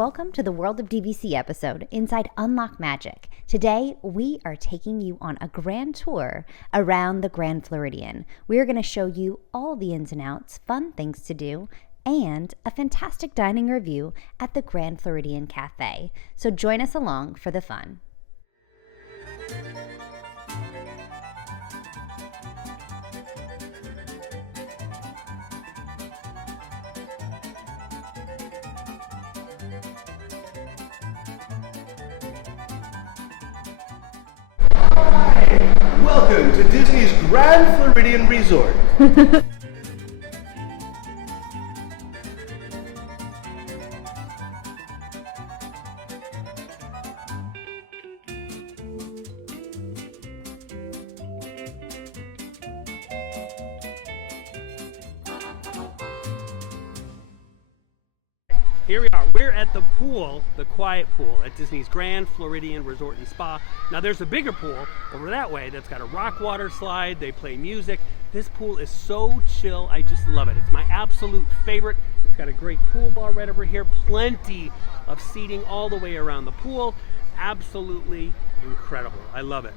welcome to the World of DVC episode inside Unlock Magic. Today, we are taking you on a grand tour around the Grand Floridian. We are going to show you all the ins and outs, fun things to do, and a fantastic dining review at the Grand Floridian Cafe. So join us along for the fun. Welcome to Disney's Grand Floridian Resort. Here we are. We're at the pool, the quiet pool at Disney's Grand Floridian Resort and Spa. Now there's a bigger pool over that way that's got a rock water slide. They play music. This pool is so chill. I just love it. It's my absolute favorite. It's got a great pool bar right over here. Plenty of seating all the way around the pool. Absolutely incredible. I love it.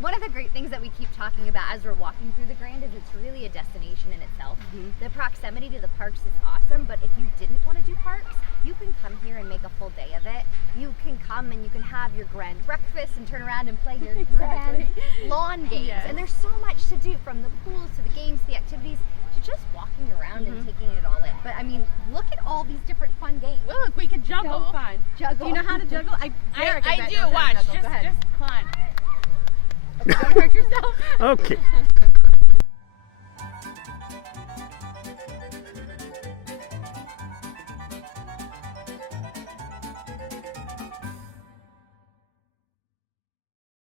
One of the great things that we keep talking about as we're walking through the Grand is it's really a destination in itself. The proximity to the parks is awesome, but if you didn't want to do parks, you can come here and make a full day of it. You can come and you can have your grand breakfast and turn around and play your grand lawn games. Yes. And there's so much to do, from the pools to the games, the activities, to just walking around and taking it all in. But I mean, look at all these different fun games. Well, look, we could juggle. So fun. Juggle. Do you know how to juggle? I do. Watch. Go ahead. Just climb. Don't hurt yourself. Okay.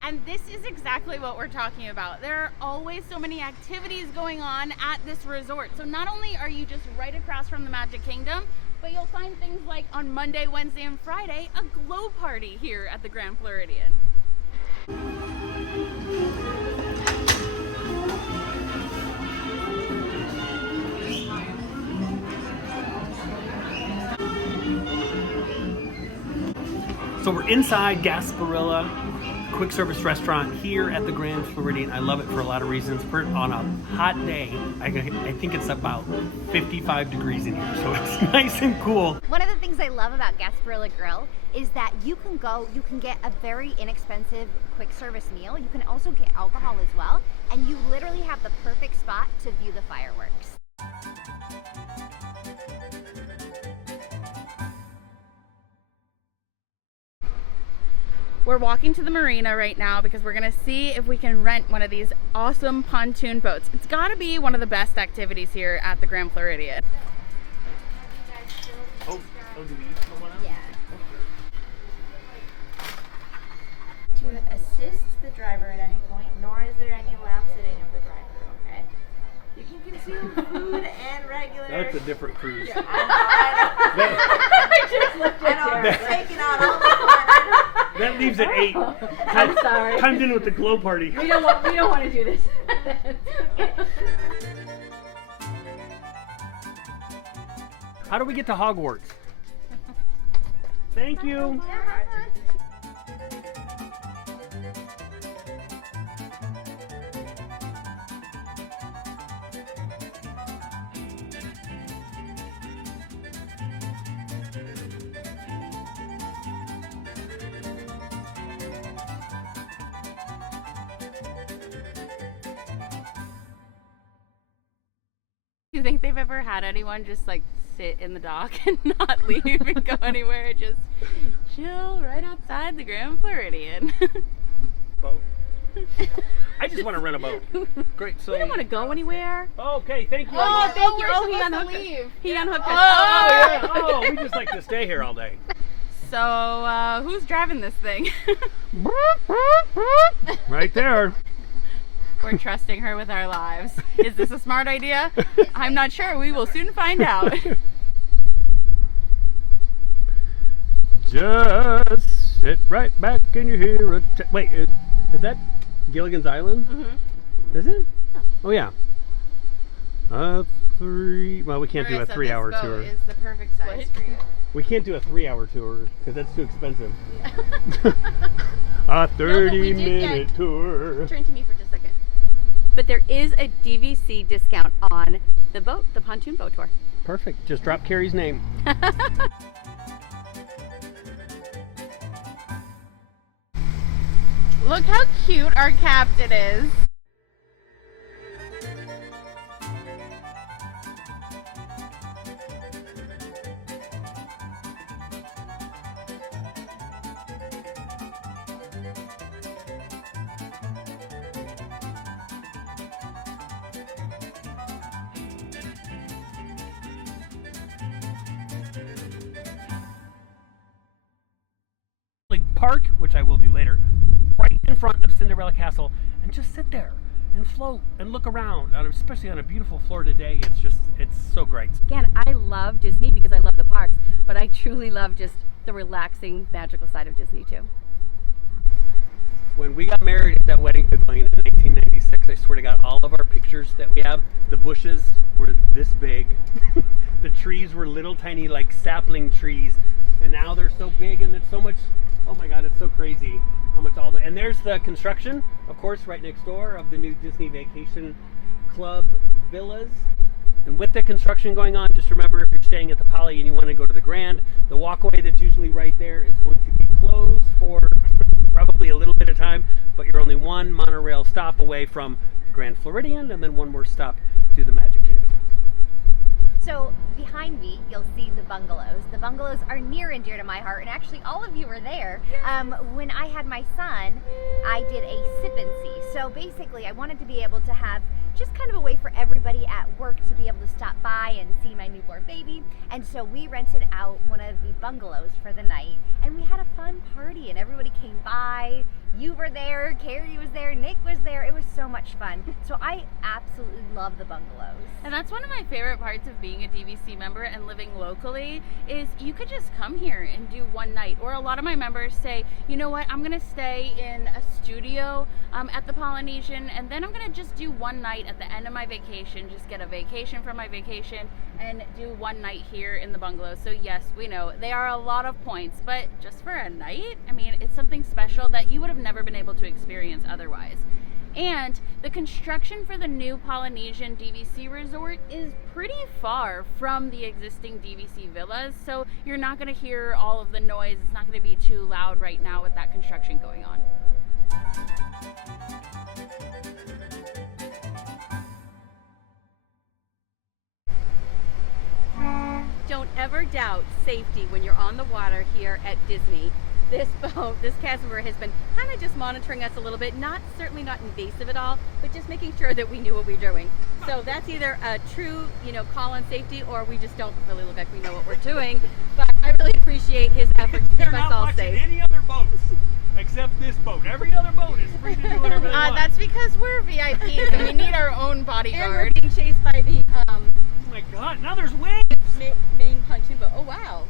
And this is exactly what we're talking about. There are always so many activities going on at this resort. So not only are you just right across from the Magic Kingdom, but you'll find things like on Monday, Wednesday, and Friday, a glow party here at the Grand Floridian. So we're inside Gasparilla, quick service restaurant here at the Grand Floridian. I love it for a lot of reasons. On a hot day, I think it's about 55 degrees in here, so it's nice and cool. One of the things I love about Gasparilla Grill is that you can get a very inexpensive quick service meal. You can also get alcohol as well, and you literally have the perfect spot to view the fireworks. We're walking to the marina right now because we're gonna see if we can rent one of these awesome pontoon boats. It's gotta be one of the best activities here at the Grand Floridian. Oh, do we each put one out? Yeah. To assist the driver at any point, nor is there any lap sitting of the driver, okay? You can consume food and regular... That's a different cruise. Yeah, I know, we're taking out all the fun. That leaves at 8. I'm sorry. Timed in with the glow party. We don't want to do this. How do we get to Hogwarts? Thank you. Do you think they've ever had anyone just like sit in the dock and not leave and go anywhere? Just chill right outside the Grand Floridian. Boat. I just want to rent a boat. Great. So We don't want to go anywhere. Okay, thank you. Oh, thank you. Oh, he unhooked us. He unhooked us. Oh, we just like to stay here all day. So, who's driving this thing? Right there. We're trusting her with our lives. Is this a smart idea? I'm not sure. We will soon find out. Just sit right back and you hear a... Wait, is that Gilligan's Island? Mm-hmm. Is it? Yeah. Oh, yeah. Well, we can't do a Marissa, 3-hour this tour. boat is the perfect size for you. We can't do a 3-hour tour because that's too expensive. A No, but we did 30-minute tour. Turn to me for just a second. But there is a DVC discount on the boat, the pontoon boat tour. Perfect. Just drop Kerri's name. Look how cute our captain is. Park, which I will do later, right in front of Cinderella Castle, and just sit there and float and look around, and especially on a beautiful Florida day. It's so great. Again, I love Disney because I love the parks, but I truly love just the relaxing, magical side of Disney too. When we got married at that wedding pavilion in 1996, I swear to God, all of our pictures that we have, the bushes were this big, the trees were little tiny like sapling trees, and now they're so big and it's so much. Oh my God, it's so crazy how much and there's the construction, of course, right next door of the new Disney Vacation Club villas. And with the construction going on, just remember, if you're staying at the Poly and you want to go to the Grand, the walkway that's usually right there is going to be closed for probably a little bit of time, but you're only one monorail stop away from the Grand Floridian and then one more stop to the Magic Kingdom. So behind me, you'll see the bungalows. The bungalows are near and dear to my heart, and actually all of you were there. When I had my son, I did a sip and see. So basically, I wanted to be able to have just kind of a way for everybody at work to be able to stop by and see my newborn baby. And so we rented out one of the bungalows for the night, and we had a fun party, and everybody came by. You were there, Kerri was there, Nick was there. It was so much fun. So I absolutely love the bungalows. And that's one of my favorite parts of being a DVC member and living locally is you could just come here and do one night. Or a lot of my members say, you know what, I'm gonna stay in a studio at the Polynesian, and then I'm gonna just do one night at the end of my vacation, just get a vacation from my vacation and do one night here in the bungalow. So yes, we know they are a lot of points, but just for a night, I mean, it's something special that you would have never been able to experience otherwise. And the construction for the new Polynesian DVC resort is pretty far from the existing DVC villas, so you're not going to hear all of the noise. It's not going to be too loud right now with that construction going on. Don't ever doubt safety when you're on the water here at Disney. This boat, this cast member has been kind of just monitoring us a little bit, certainly not invasive at all, but just making sure that we knew what we were doing. So that's either a true, call on safety, or we just don't really look like we know what we're doing. But I really appreciate his effort to keep us all safe. Any other boats except this boat. Every other boat is free to do whatever they want. That's because we're VIPs and we need our own bodyguard. And we're being chased by the Oh my God! Now there's waves. main pontoon boat. Oh wow.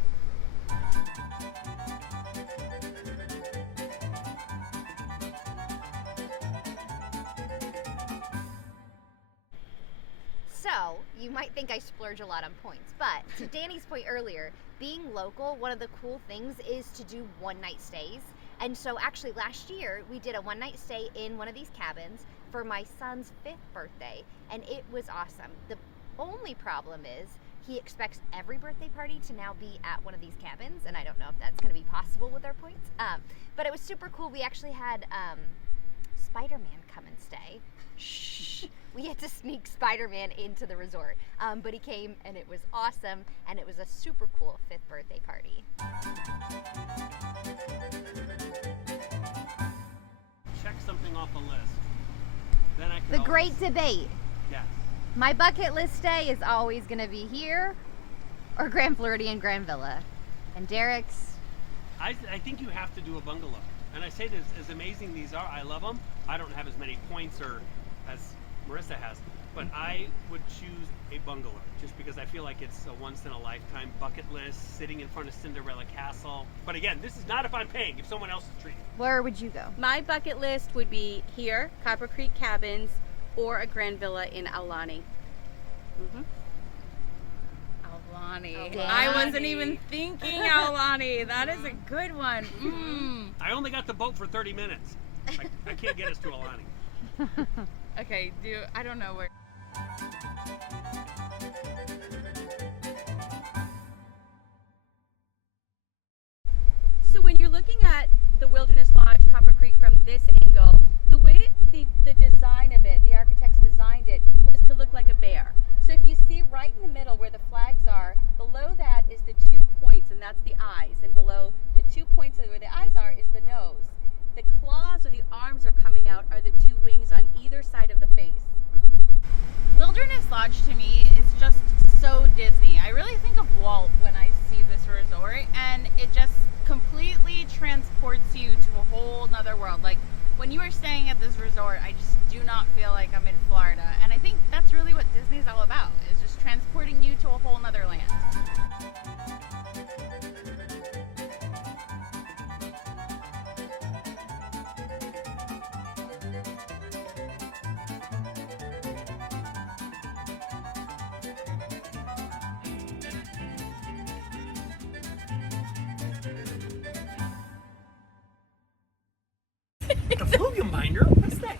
So, you might think I splurge a lot on points, but to Danny's point earlier, being local, one of the cool things is to do one-night stays. And so actually last year, we did a one-night stay in one of these cabins for my son's 5th birthday, and it was awesome. The only problem is he expects every birthday party to now be at one of these cabins, and I don't know if that's going to be possible with our points. But it was super cool. We actually had Spider-Man come and stay. Shh. We had to sneak Spider-Man into the resort, but he came and it was awesome, and it was a super cool 5th birthday party. Check something off the list. Then I can The great debate. Yes. My bucket list stay is always going to be here or Grand Floridian Grand Villa. And Derek's? I think you have to do a bungalow. And I say this, as amazing these are, I love them. I don't have as many points as Marissa has. but I would choose a bungalow just because I feel like it's a once-in-a-lifetime bucket list, sitting in front of Cinderella Castle. But again, this is not if I'm paying, if someone else is treating. Where would you go? My bucket list would be here, Copper Creek Cabins, or a grand villa in Aulani. Aulani. I wasn't even thinking Aulani. That is a good one. I only got the boat for 30 minutes. I can't get us to Aulani. Okay, I don't know where. So when you're looking at the Wilderness Lodge, Copper Creek from this angle, the way the design of it, the architects designed it, was to look like a bear. So if you see right in the middle where the flags are, below that is the 2 points, and that's the eyes. And below the 2 points where the eyes are is the nose. The claws or the arms are coming out are the 2 wings on either side of the face. Wilderness Lodge to me is just so Disney. I really think of Walt when I see this resort, and it just completely transports you to a whole nother world. Like when you are staying at this resort, I just do not feel like I'm in Florida. And I think that's really what Disney's all about, is just transporting you to a whole nother land. The Fluvium binder? What's that?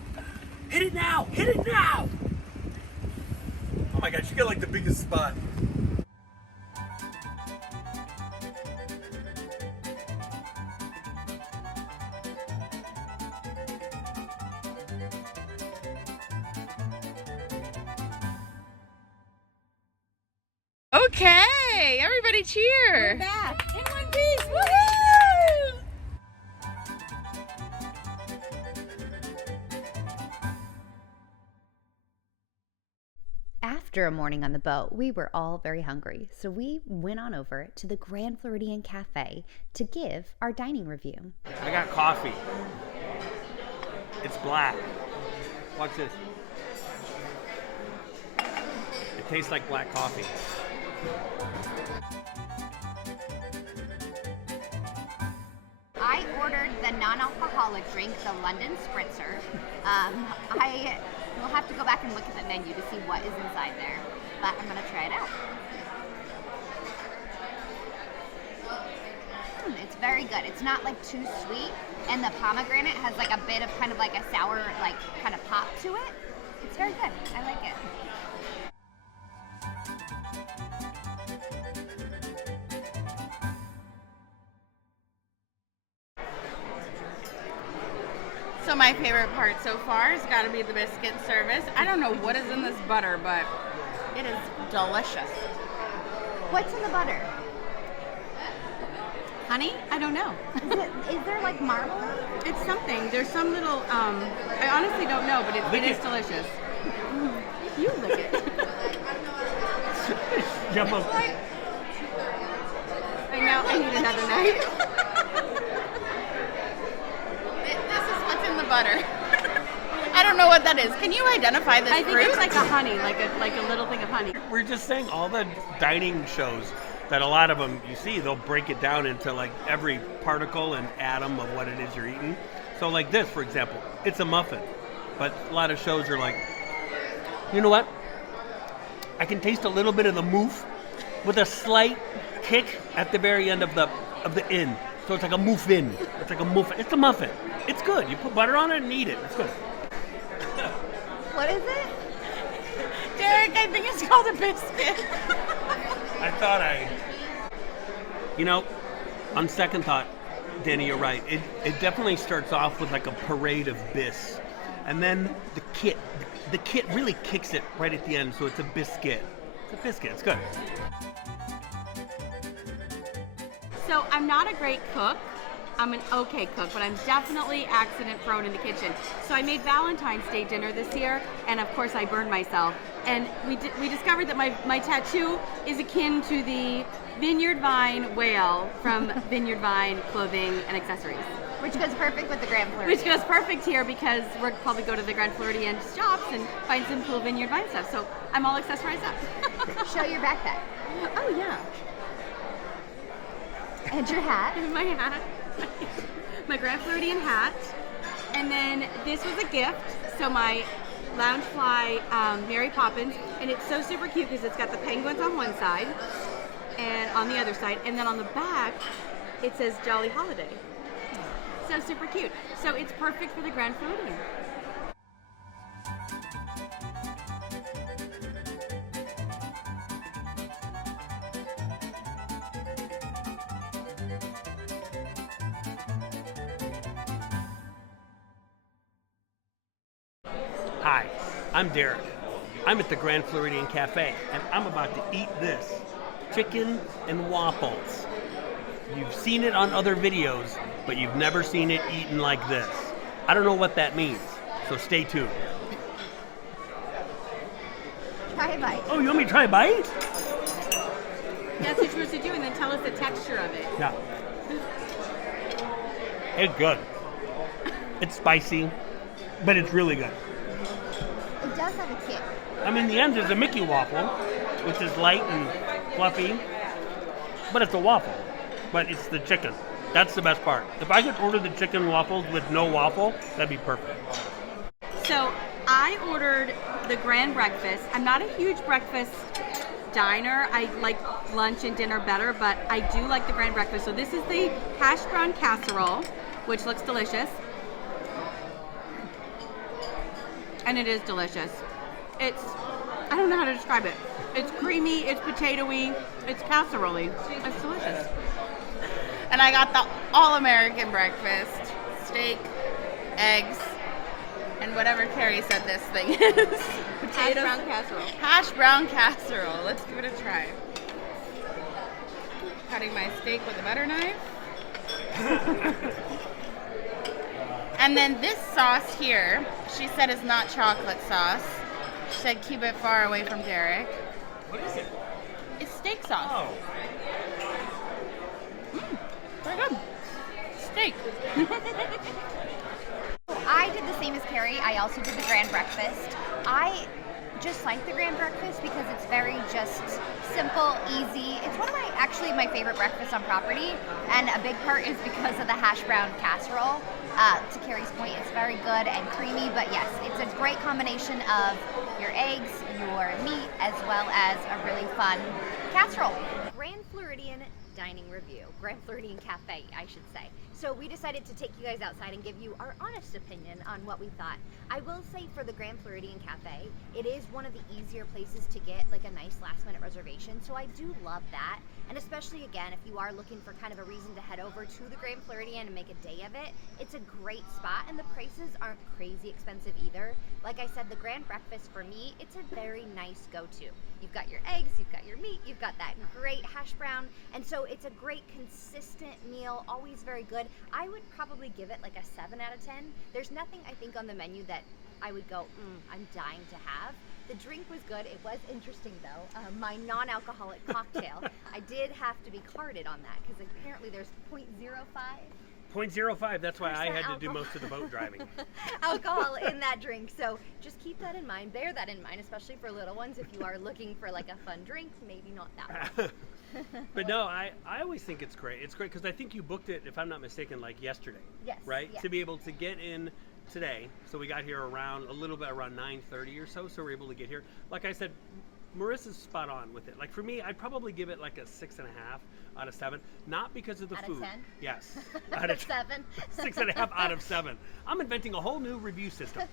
Hit it now! Hit it now! Oh my gosh, you got like the biggest spot. Okay, everybody cheer. We're back in one piece. Woohoo! After a morning on the boat, we were all very hungry, so we went on over to the Grand Floridian Cafe to give our dining review. I got coffee. It's black. Watch this. It tastes like black coffee. I ordered the non-alcoholic drink, the London Spritzer. I will have to go back and look at the menu to see what is inside there, but I'm gonna try it out. It's very good. It's not like too sweet, and the pomegranate has like a bit of kind of like a sour, like kind of pop to it. It's very good. I like it. So my favorite part so far has got to be the biscuit service. I don't know what is in this butter, but it is delicious. What's in the butter? Honey? I don't know. Is there like marmalade? It's something. There's some little, I honestly don't know, but it is delicious. You lick it. Jump up. I know, I need another night. This is what's in the butter. I don't know what that is. Can you identify this I think fruit? it's like a honey, like a little thing of honey. We're just saying all the dining shows that a lot of them you see, they'll break it down into like every particle and atom of what it is you're eating. So like this, for example, it's a muffin. But a lot of shows are like, you know what? I can taste a little bit of the moof with a slight kick at the very end of the in. So it's like a muffin. It's like a muffin. It's a muffin. It's good. You put butter on it and eat it. It's good. What is it? Derek, I think it's called a biscuit. I thought you know, on second thought, Danny, you're right. It definitely starts off with like a parade of bis. And then the kit really kicks it right at the end, so it's a biscuit. It's a biscuit. It's good. So I'm not a great cook. I'm an okay cook, but I'm definitely accident prone in the kitchen. So I made Valentine's Day dinner this year, and of course I burned myself. And we discovered that my tattoo is akin to the Vineyard Vine whale from Vineyard Vine Clothing and Accessories. Which goes perfect with the Grand Floridian. Which goes perfect here because we'll probably go to the Grand Floridian shops and find some cool vineyard wine stuff. So I'm all accessorized up. Show your backpack. Oh yeah. And your hat. My hat. My Grand Floridian hat. And then this was a gift. So my Loungefly Mary Poppins. And it's so super cute because it's got the penguins on one side and on the other side. And then on the back, it says Jolly Holiday. So super cute. So it's perfect for the Grand Floridian. Hi, I'm Derek. I'm at the Grand Floridian Cafe, and I'm about to eat this chicken and waffles. You've seen it on other videos, but you've never seen it eaten like this. I don't know what that means, so stay tuned. Try a bite. Oh, you want me to try a bite? That's what you're supposed to do, and then tell us the texture of it. Yeah. It's good. It's spicy, but it's really good. It does have a kick. I mean, the end is a Mickey waffle, which is light and fluffy, but it's a waffle. But it's the chicken. That's the best part. If I could order the chicken waffles with no waffle, that'd be perfect. So I ordered the grand breakfast. I'm not a huge breakfast diner. I like lunch and dinner better, but I do like the grand breakfast. So this is the hash brown casserole, which looks delicious. And it is delicious. I don't know how to describe it. It's creamy, it's potatoey, it's casserole-y. It's delicious. And I got the all-American breakfast, steak, eggs, and whatever Kerri said this thing is. Hash brown casserole. Hash brown casserole. Let's give it a try. Cutting my steak with a butter knife. And then this sauce here, she said is not chocolate sauce. She said keep it far away from Derek. What is it? It's steak sauce. Oh. Very good. Steak. I did the same as Kerri. I also did the grand breakfast. I just like the grand breakfast because it's very just simple, easy. It's one of my favorite breakfasts on property, and a big part is because of the hash brown casserole. To Kerri's point, it's very good and creamy, but yes, it's a great combination of your eggs, your meat, as well as a really fun casserole. Grand Floridian dining review. Grand Floridian Cafe, I should say. So we decided to take you guys outside and give you our honest opinion on what we thought. I will say for the Grand Floridian Cafe, it is one of the easier places to get like a nice last minute reservation. So I do love that. And especially again, if you are looking for kind of a reason to head over to the Grand Floridian and make a day of it, it's a great spot and the prices aren't crazy expensive either. Like I said, the grand breakfast for me, it's a very nice go-to. You've got your eggs, you've got your meat, you've got that great hash brown, and so it's a great consistent meal, always very good. I would probably give it like a 7 out of 10. There's nothing I think on the menu that I would go, I'm dying to have. The drink was good. It was interesting though. My non-alcoholic cocktail, I did have to be carded on that because apparently there's 0.05. 0.05, that's why I had to do most of the boat driving. Alcohol in that drink, so just keep that in mind, bear that in mind, especially for little ones. If you are looking for like a fun drink, maybe not that one. But no, I always think it's great. It's great because I think you booked it, if I'm not mistaken, like yesterday. Yes. Right? Yeah. To be able to get in today. So we got here around 9:30 or so we're able to get here. Like I said, Marissa's spot on with it. Like for me, I'd probably give it like a 6.5 out of 7. Not because of the food. Out of 10? Yes. Out of 7? 6.5 out of 7. I'm inventing a whole new review system.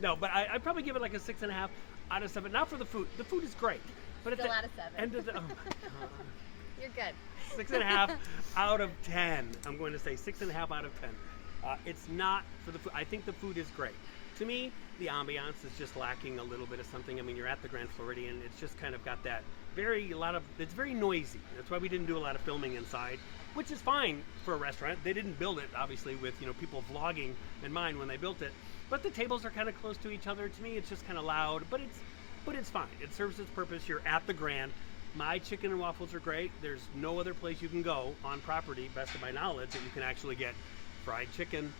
No, but I'd probably give it like a 6.5 out of 7. Not for the food. The food is great. But Still at out of 7. End of the, oh my God. You're good. 6.5 out of 10. I'm going to say 6.5 out of 10. It's not for the food. I think the food is great. To me, the ambiance is just lacking a little bit of something. I mean, you're at the Grand Floridian. It's just kind of got that it's very noisy. That's why we didn't do a lot of filming inside, which is fine for a restaurant. They didn't build it, obviously, with people vlogging in mind when they built it. But the tables are kind of close to each other. To me, it's just kind of loud, but it's fine. It serves its purpose. You're at the Grand. My chicken and waffles are great. There's no other place you can go on property, best of my knowledge, that you can actually get fried chicken,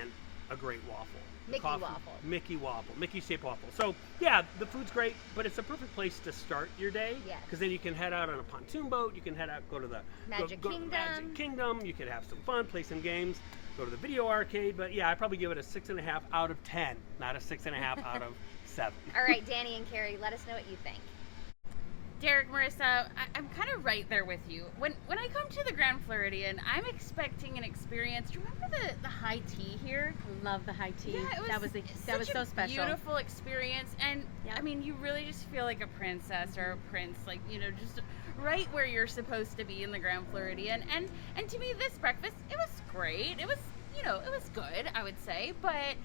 and a great waffle. Mickey waffle. Mickey shaped waffle. So yeah, the food's great, but it's a perfect place to start your day. Yes. Because then you can head out on a pontoon boat. You can head out, go to the Magic go to Kingdom. Magic Kingdom. You could have some fun, play some games, go to the video arcade. But yeah, I probably give it a 6.5 out of 10, not a 6.5 out of 7. All right, Danny and Kerri, let us know what you think. Derek, Marissa, I'm kind of right there with you. When I come to the Grand Floridian, I'm expecting an experience. Do you remember the high tea here? Love the high tea. Yeah, that was so special. Beautiful experience, and Yeah. I mean, you really just feel like a princess or a prince, like, you know, just right where you're supposed to be in the Grand Floridian. And to me, this breakfast, it was great. It was, you know, it was good, I would say, but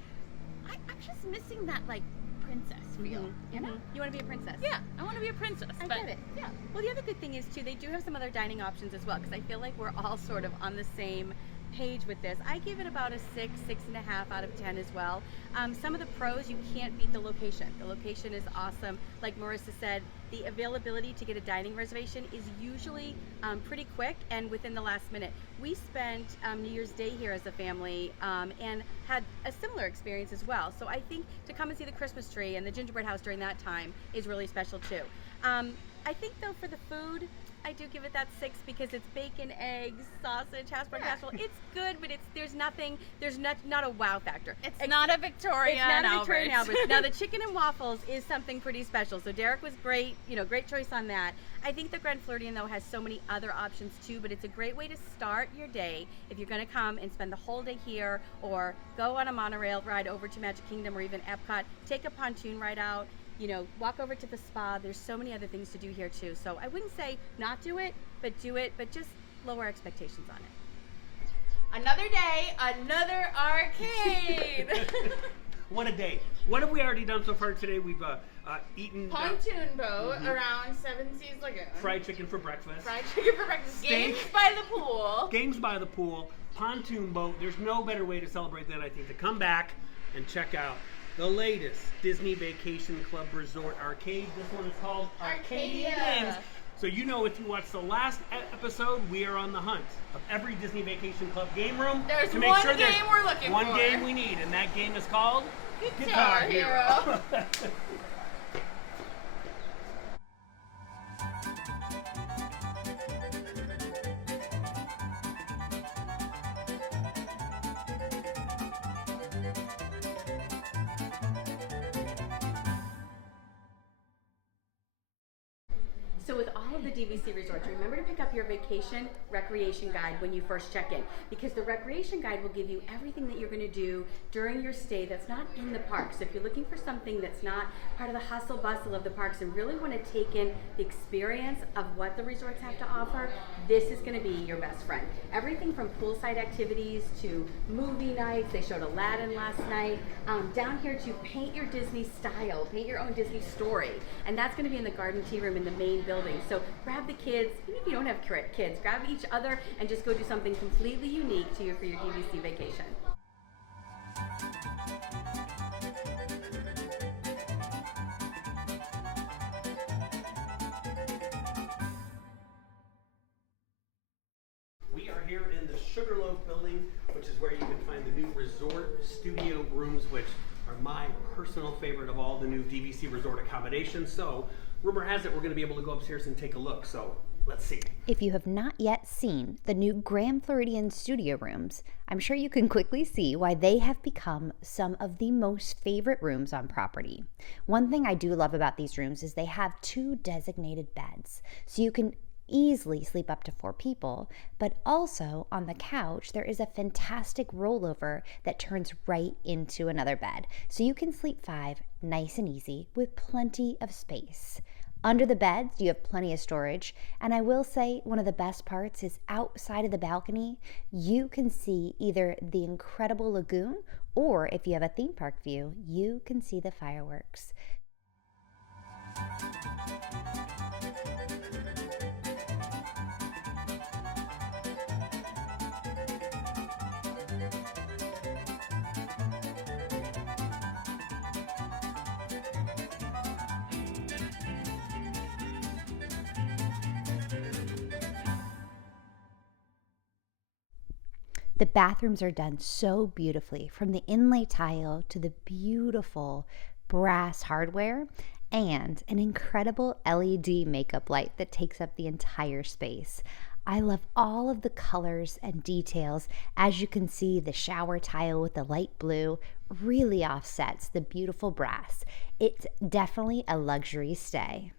I'm just missing that like princess feel. You know? You want to be a princess? Yeah, I want to be a princess. I but get it. Yeah. Well, the other good thing is too, they do have some other dining options as well, because I feel like we're all sort of on the same page with this. I give it about a 6.5 out of 10 as well. Some of the pros, you can't beat the location. The location is awesome. Like Marissa said, the availability to get a dining reservation is usually pretty quick and within the last minute. We spent New Year's Day here as a family and had a similar experience as well. So I think to come and see the Christmas tree and the gingerbread house during that time is really special too. I think though for the food, I do give it that 6 because it's bacon, eggs, sausage, hash brown casserole. It's good, but there's not a wow factor. It's not a Victoria. It's not and a Victoria and Albert's. Albert's. Now the chicken and waffles is something pretty special. So Derek was great, great choice on that. I think the Grand Floridian though has so many other options too, but it's a great way to start your day if you're going to come and spend the whole day here, or go on a monorail ride over to Magic Kingdom or even Epcot, take a pontoon ride out. Walk over to the spa. There's so many other things to do here too. So I wouldn't say not do it, but just lower expectations on it. Another day, another arcade. What a day. What have we already done so far today? We've eaten Pontoon boat around Seven Seas Lagoon. fried chicken for breakfast. Fried chicken for breakfast. Steak. Games by the pool. Games by the pool, pontoon boat. There's no better way to celebrate that, I think, to come back and check out the latest Disney Vacation Club Resort arcade. This one is called Arcadia Games. So if you watched the last episode, we are on the hunt of every Disney Vacation Club game room. There's to make one sure game we're looking one for. game we need, and that game is called Guitar Hero. So with all of the DVC resorts, remember to pick up your vacation recreation guide when you first check in, because the recreation guide will give you everything that you're going to do during your stay that's not in the parks. So if you're looking for something that's not part of the hustle bustle of the parks and really want to take in the experience of what the resorts have to offer, this is going to be your best friend. Everything from poolside activities to movie nights. They showed Aladdin last night. Down here to paint your Disney style, paint your own Disney story. And that's going to be in the garden tea room in the main building. So grab the kids, even if you don't have kids, grab each other and just go do something completely unique for your DVC vacation. We are here in the Sugarloaf building, which is where you can find the new resort studio rooms, which are my personal favorite of all the new DVC resort accommodations. So rumor has it we're going to be able to go upstairs and take a look. So let's see. If you have not yet seen the new Grand Floridian studio rooms, I'm sure you can quickly see why they have become some of the most favorite rooms on property. One thing I do love about these rooms is they have 2 designated beds, so you can easily sleep up to 4 people, but also on the couch there is a fantastic rollover that turns right into another bed, so you can sleep 5 nice and easy with plenty of space. Under the beds you have plenty of storage, and I will say one of the best parts is outside of the balcony you can see either the incredible lagoon, or if you have a theme park view, you can see the fireworks. The bathrooms are done so beautifully, from the inlay tile to the beautiful brass hardware and an incredible LED makeup light that takes up the entire space. I love all of the colors and details. As you can see, the shower tile with the light blue really offsets the beautiful brass. It's definitely a luxury stay.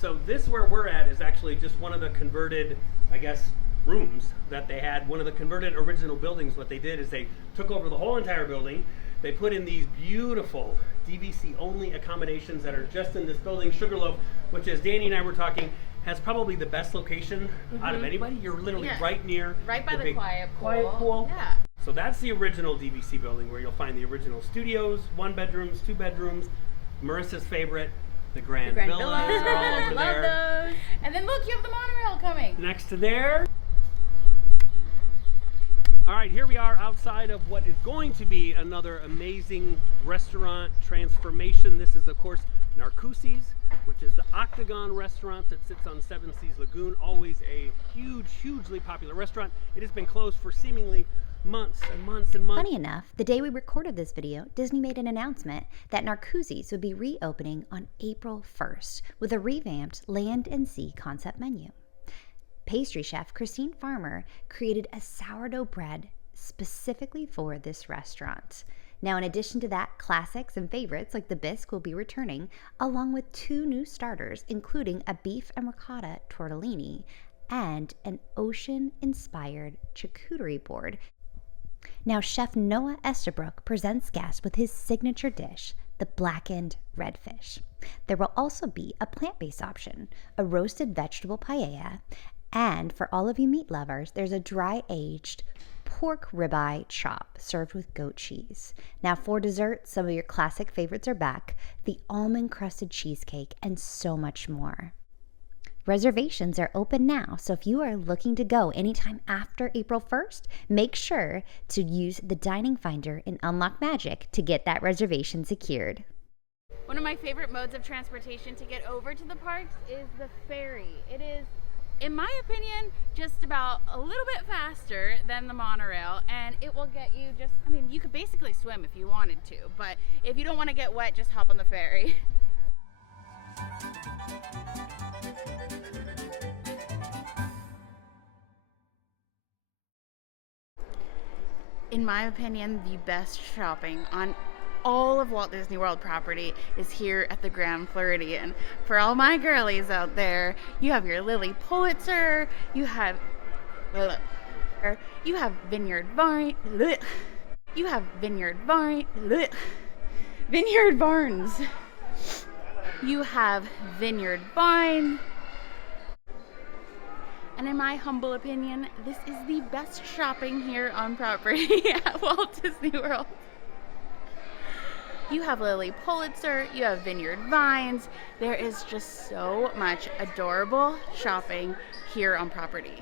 So this where we're at is actually just one of the converted, I guess, rooms that they had. One of the converted original buildings. What they did is they took over the whole entire building. They put in these beautiful DVC only accommodations that are just in this building. Sugarloaf, which as Danny and I were talking, has probably the best location out of anybody. You're literally right near right by the big quiet pool. Yeah. So that's the original DVC building where you'll find the original studios, 1 bedrooms, 2 bedrooms, Marissa's favorite, the Grand Villas are all over Love there. those. And then look, you have the monorail coming. Next to there. All right, here we are outside of what is going to be another amazing restaurant transformation. This is, of course, Narcoossee's, which is the Octagon restaurant that sits on Seven Seas Lagoon. Always a hugely popular restaurant. It has been closed for seemingly months and months and months. Funny enough, the day we recorded this video, Disney made an announcement that Narcoossee's would be reopening on April 1st with a revamped land and sea concept menu. Pastry chef Christine Farmer created a sourdough bread specifically for this restaurant. Now, in addition to that, classics and favorites like the bisque will be returning, along with 2 new starters, including a beef and ricotta tortellini and an ocean-inspired charcuterie board. Now, Chef Noah Estabrook presents guests with his signature dish, the blackened redfish. There will also be a plant-based option, a roasted vegetable paella, and for all of you meat lovers, there's a dry-aged pork ribeye chop served with goat cheese. Now, for dessert, some of your classic favorites are back, the almond-crusted cheesecake, and so much more. Reservations are open now, so if you are looking to go anytime after April 1st, make sure to use the dining finder in Unlock Magic to get that reservation secured. One of my favorite modes of transportation to get over to the parks is the ferry. It is, in my opinion, just about a little bit faster than the monorail, and it will get you just, I mean, you could basically swim if you wanted to, but if you don't want to get wet, just hop on the ferry. In my opinion, the best shopping on all of Walt Disney World property is here at the Grand Floridian. For all my girlies out there, you have your Lily Pulitzer, you have Vineyard Vine, you have Vineyard Vine, Vineyard Barnes, you have Vineyard Vine. And in my humble opinion, this is the best shopping here on property at Walt Disney World. You have Lily Pulitzer, you have Vineyard Vines. There is just so much adorable shopping here on property.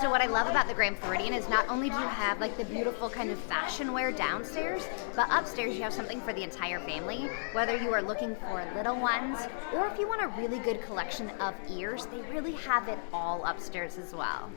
So what I love about the Grand Floridian is not only do you have like the beautiful kind of fashion wear downstairs, but upstairs you have something for the entire family. Whether you are looking for little ones or if you want a really good collection of ears, they really have it all upstairs as well.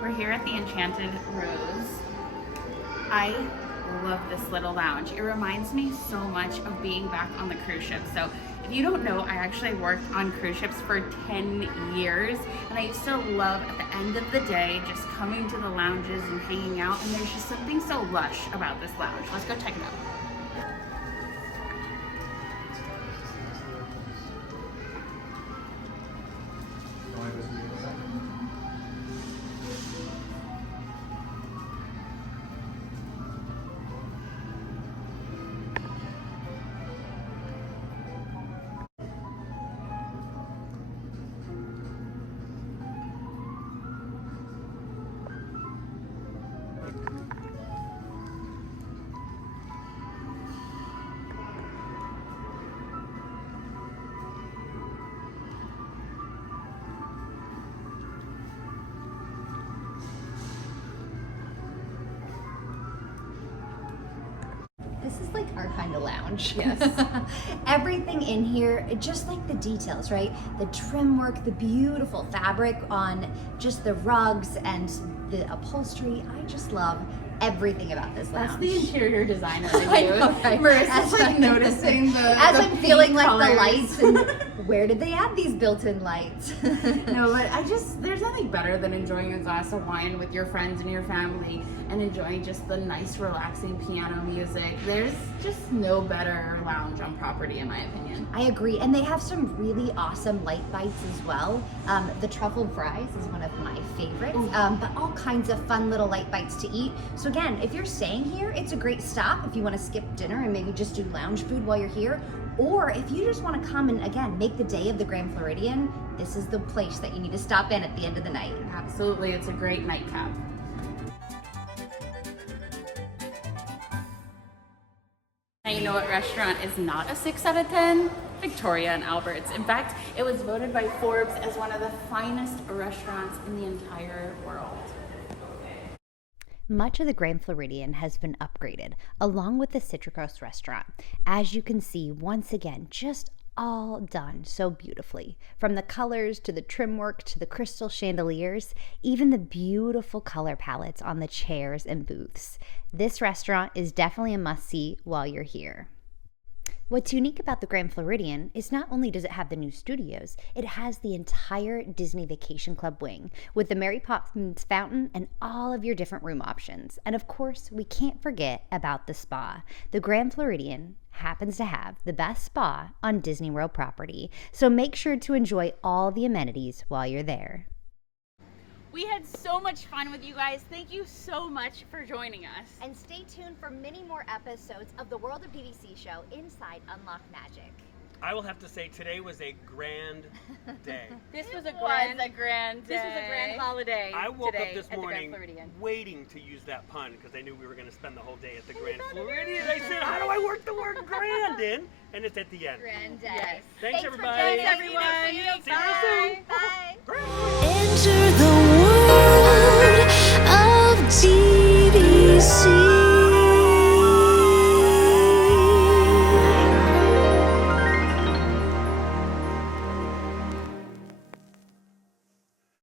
We're here at the Enchanted Rose. I love this little lounge. It reminds me so much of being back on the cruise ship. So if you don't know, I actually worked on cruise ships for 10 years, and I still love at the end of the day just coming to the lounges and hanging out, and there's just something so lush about this lounge. Let's go check it out. This is like our kind of lounge. Yes. Everything in here, just like the details, right? The trim work, the beautiful fabric on just the rugs and the upholstery. I just love everything about this lounge. That's the interior designer in you. I know, right? Marissa's like noticing the as the I'm feeling like colors. the lights and where did they add these built-in lights? No, but there's nothing better than enjoying a glass of wine with your friends and your family and enjoying just the nice, relaxing piano music. There's just no better lounge on property, in my opinion. I agree, and they have some really awesome light bites as well. The truffle fries is one of my favorites, but all kinds of fun little light bites to eat. So again, if you're staying here, it's a great stop if you want to skip dinner and maybe just do lounge food while you're here. Or if you just want to come and, again, make the day of the Grand Floridian, this is the place that you need to stop in at the end of the night. Absolutely, it's a great nightcap. And you know what restaurant is not a 6 out of 10? Victoria and Albert's. In fact, it was voted by Forbes as one of the finest restaurants in the entire world. Much of the Grand Floridian has been upgraded, along with the Citricos restaurant. As you can see, once again, just all done so beautifully. From the colors to the trim work to the crystal chandeliers, even the beautiful color palettes on the chairs and booths. This restaurant is definitely a must-see while you're here. What's unique about the Grand Floridian is not only does it have the new studios, it has the entire Disney Vacation Club wing with the Mary Poppins fountain and all of your different room options. And of course, we can't forget about the spa. The Grand Floridian happens to have the best spa on Disney World property, so make sure to enjoy all the amenities while you're there. We had so much fun with you guys. Thank you so much for joining us. And stay tuned for many more episodes of the World of DVC show inside Unlock Magic. I will have to say today was a grand day. This was a grand day. This was a grand holiday. I woke up today this at the Grand morning Floridian. waiting to use that pun because I knew we were going to spend the whole day at the Grand Floridian. I said, how do I work the word grand in? And it's at the end. Grand day. Yes. Thanks, For everybody. joining us. everyone. See you Bye. soon. Bye. Grand. Enter the world of